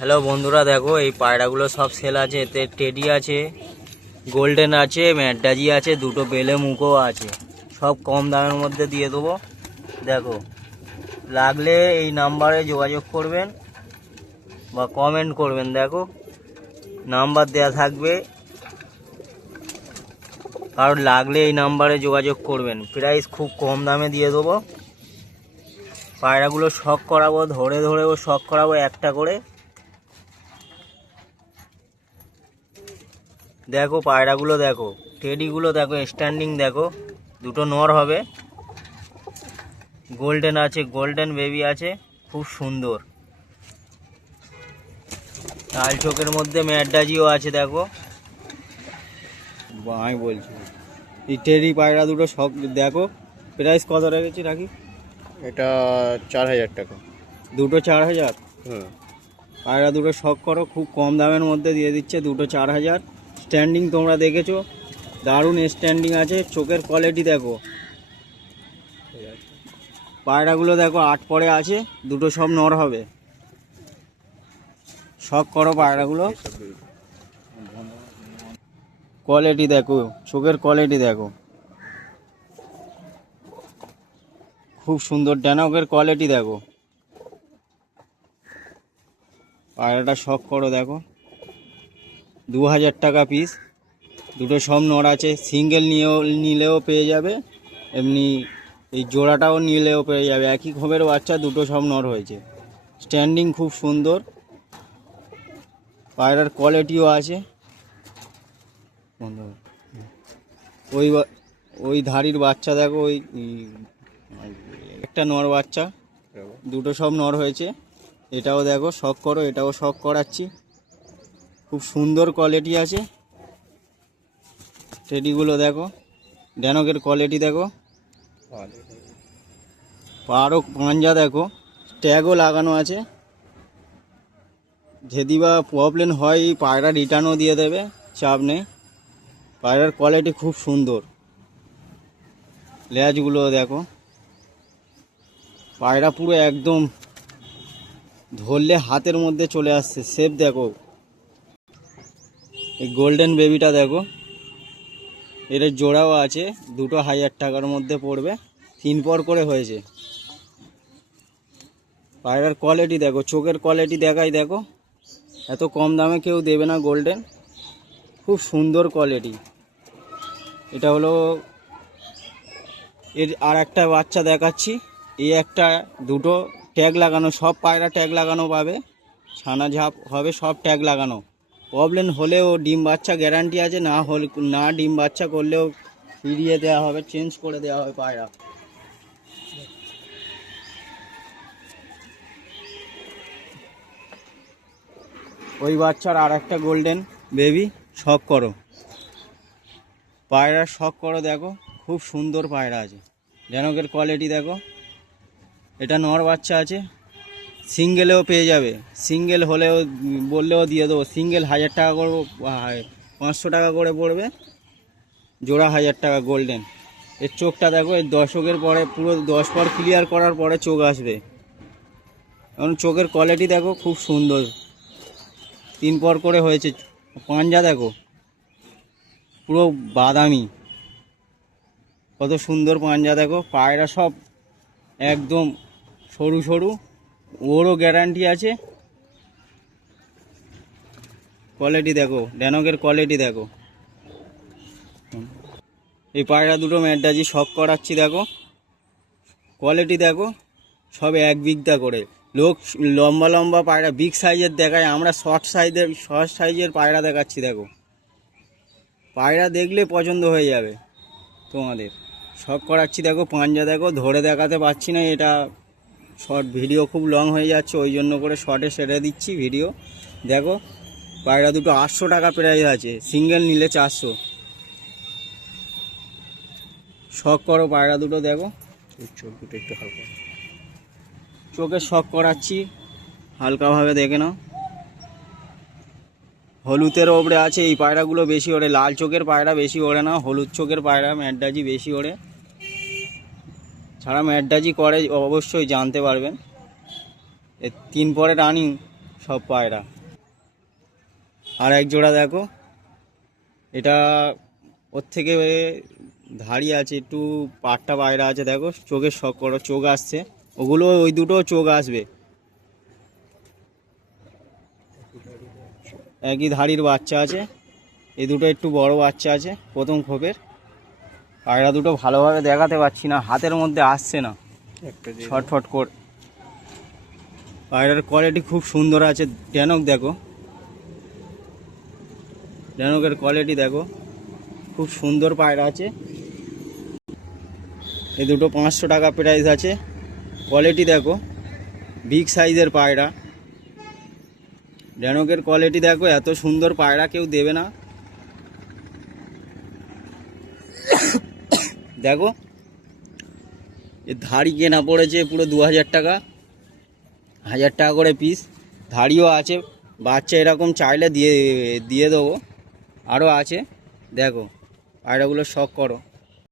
Hello বন্ধুরা, দেখো এই পায়রাগুলো সব সেল আছে। এতে টেডি আছে, গোল্ডেন আছে, ম্যাডাজি আছে, দুটো বেলে মুখও আছে। সব কম দামের মধ্যে দিয়ে দেবো। দেখো, লাগলে এই নাম্বারে যোগাযোগ করবেন বা কমেন্ট করবেন। দেখো, নাম্বার দেয়া থাকবে, কারণ লাগলে এই নাম্বারে যোগাযোগ করবেন। প্রাইস খুব কম দামে দিয়ে দেবো। পায়রাগুলো শখ করাবো, ধরে ধরেও শখ করাবো একটা করে। দেখো পায়রাগুলো, দেখো টেডিগুলো, দেখো স্ট্যান্ডিং, দেখো দুটো নর হবে। গোল্ডেন আছে, গোল্ডেন বেবি আছে, খুব সুন্দর। লাল চোখের মধ্যে ম্যাডাজিও আছে। দেখো, আমি বলছি এই টেডি পায়রা দুটো সব দেখো। প্রাইস কত রেখেছি রাখি? এটা 4,000 টাকা। দুটো 4,000। হুম। পায়রা দুটো শখ করো, খুব কম দামের মধ্যে দিয়ে দিচ্ছে, দুটো 4,000। স্ট্যান্ডিং তোমরা দেখেছো, দারুণ স্ট্যান্ডিং আছে। চোখের কোয়ালিটি দেখো, পায়রাগুলো দেখো 8 পরে আছে, দুটো সব নর হবে। শখ করো পায়রাগুলো। কোয়ালিটি দেখো, চোখের কোয়ালিটি দেখো, খুব সুন্দর। ড্যানকের কোয়ালিটি দেখো। পায়রাটা শখ করো, দেখো 2,000 টাকা পিস। দুটো সব নর আছে। সিঙ্গেল নিলেও পেয়ে যাবে, এমনি এই জোড়াটাও নিলেও পেয়ে যাবে। একই খোপের বাচ্চা, দুটো সব নর হয়েছে। স্ট্যান্ডিং খুব সুন্দর, পায়রার কোয়ালিটিও আছে। ওই ওই ধাড়ির বাচ্চা দেখো, ওই একটা নর বাচ্চা, দুটো সব নর হয়েছে। এটাও দেখো শখ করো, এটাও শখ করাচ্ছি, খুব সুন্দর কোয়ালিটি আছে। টেডিগুলো দেখো, ড্যানকের কোয়ালিটি দেখো, আরও পাঞ্জা দেখো, ট্যাগও লাগানো আছে। যদি বা প্রবলেম হয় পায়রা রিটার্নও দিয়ে দেবে, চাপ নেই। পায়রার কোয়ালিটি খুব সুন্দর। লেজগুলো দেখো, পায়রা পুরো একদম ধরলে হাতের মধ্যে চলে আসছে। শেপ দেখো, এই গোল্ডেন বেবিটা দেখো, এর জোড়াও আছে, দুটো 1,000 টাকার মধ্যে পড়বে। 3 পর করে হয়েছে। পায়রার কোয়ালিটি দেখো, চোখের কোয়ালিটি দেখাই। দেখো, এত কম দামে কেউ দেবে না। গোল্ডেন, খুব সুন্দর কোয়ালিটি। এটা হলো এর আর একটা বাচ্চা দেখাচ্ছি। এই একটা, দুটো ট্যাগ লাগানো, সব পায়রা ট্যাগ লাগানো পাবে। ছানা ঝাপ হবে, সব ট্যাগ লাগানো। প্রবলেম হলেও ডিম বাচ্চা গ্যারান্টি আছে, না ডিম বাচ্চা করলেও ফিরিয়ে দেওয়া হবে, চেঞ্জ করে দেওয়া হবে পায়রা। ওই বাচ্চার আর একটা গোল্ডেন বেবি, শখ করো পায়রা, শখ করো। দেখো, খুব সুন্দর পায়রা আছে। জনকের কোয়ালিটি দেখো। এটা নর বাচ্চা আছে, সিঙ্গেলেও পেয়ে যাবে। সিঙ্গেল হলেও বললেও দিয়ে দেবো। সিঙ্গেল 1,000 টাকা করে, 500 টাকা করে পড়বে। জোড়া 1,000 টাকা গোল্ডেন। এর চোখটা দেখো, এর দশকের পরে, পুরো 10 পর ক্লিয়ার করার পরে চোখ আসবে। কারণ চোখের কোয়ালিটি দেখো, খুব সুন্দর। 3 পর করে হয়েছে। পাঞ্জা দেখো, পুরো বাদামি, কত সুন্দর পাঞ্জা দেখো। পায়রা সব একদম সরু সরু, ওরও গ্যারান্টি আছে। কোয়ালিটি দেখো, ড্যানকের কোয়ালিটি দেখো। এই পায়রা দুটো ম্যাডাজি শখ করাচ্ছি। দেখো, কোয়ালিটি দেখো, সব 1 বিঘা করে। লোক লম্বা লম্বা পায়রা বিগ সাইজের দেখায়, আমরা শর্ট সাইজের পায়রা দেখাচ্ছি। দেখো, পায়রা দেখলে পছন্দ হয়ে যাবে তোমাদের। শখ করাচ্ছি। দেখো, পাঞ্জা দেখো, ধরে দেখাতে পারছি না, এটা শর্ট ভিডিও খুব লং হয়ে যাচ্ছে, ওই জন্য করে শর্টে সেরে দিচ্ছি ভিডিও। দেখো, পায়রা দুটো 800 টাকা প্রাইস আছে, সিঙ্গেল নিলে 400। শখ করো পায়রা দুটো। দেখো, চোখ দুটো একটু হালকা, চোখে শখ করাচ্ছি, হালকাভাবে দেখে নাও। হলুদের ওপরে আছে। এই পায়রাগুলো বেশি ওড়ে, লাল চোখের পায়রা বেশি ওড়ে না, হলুদ চোখের পায়রা ম্যাডাজি বেশি ওড়ে। ছাড়া ম্যাডাজি করে অবশ্যই জানতে পারবেন। 3 পরে রানিং, সব পায়রা। আর এক জোড়া দেখো, এটা ওর থেকে ধাড়ি আছে, একটু পাটটা পায়রা আছে, দেখো চোখের শখ করো, চোখ আসছে, ওগুলো ওই দুটো চোখ আসবে, একই ধাড়ির বাচ্চা আছে। এই দুটো একটু বড় বাচ্চা আছে প্রথম খোপের। পায়রা দুটো ভালোভাবে দেখাতে পারছি না, হাতের মধ্যে আসছে না, একটা দিয়ে ছটফট করে। পায়রার কোয়ালিটি খুব সুন্দর আছে। ড্যানক দেখো, ড্যানকের কোয়ালিটি দেখো, খুব সুন্দর পায়রা আছে। এই দুটো 500 টাকা প্রাইস আছে। কোয়ালিটি দেখো, বিগ সাইজের পায়রা। ড্যানকের কোয়ালিটি দেখো, এত সুন্দর পায়রা কেউ দেবে না। দেখো এর ধাড়ি কেনা পড়েছে পুরো 2000 টাকা, 1000 টাকা করে পিস। ধাড়িও আছে, বাচ্চা এরকম চাইলে দিয়ে দেবো, আরও আছে। দেখো পায়রাগুলো শখ করো।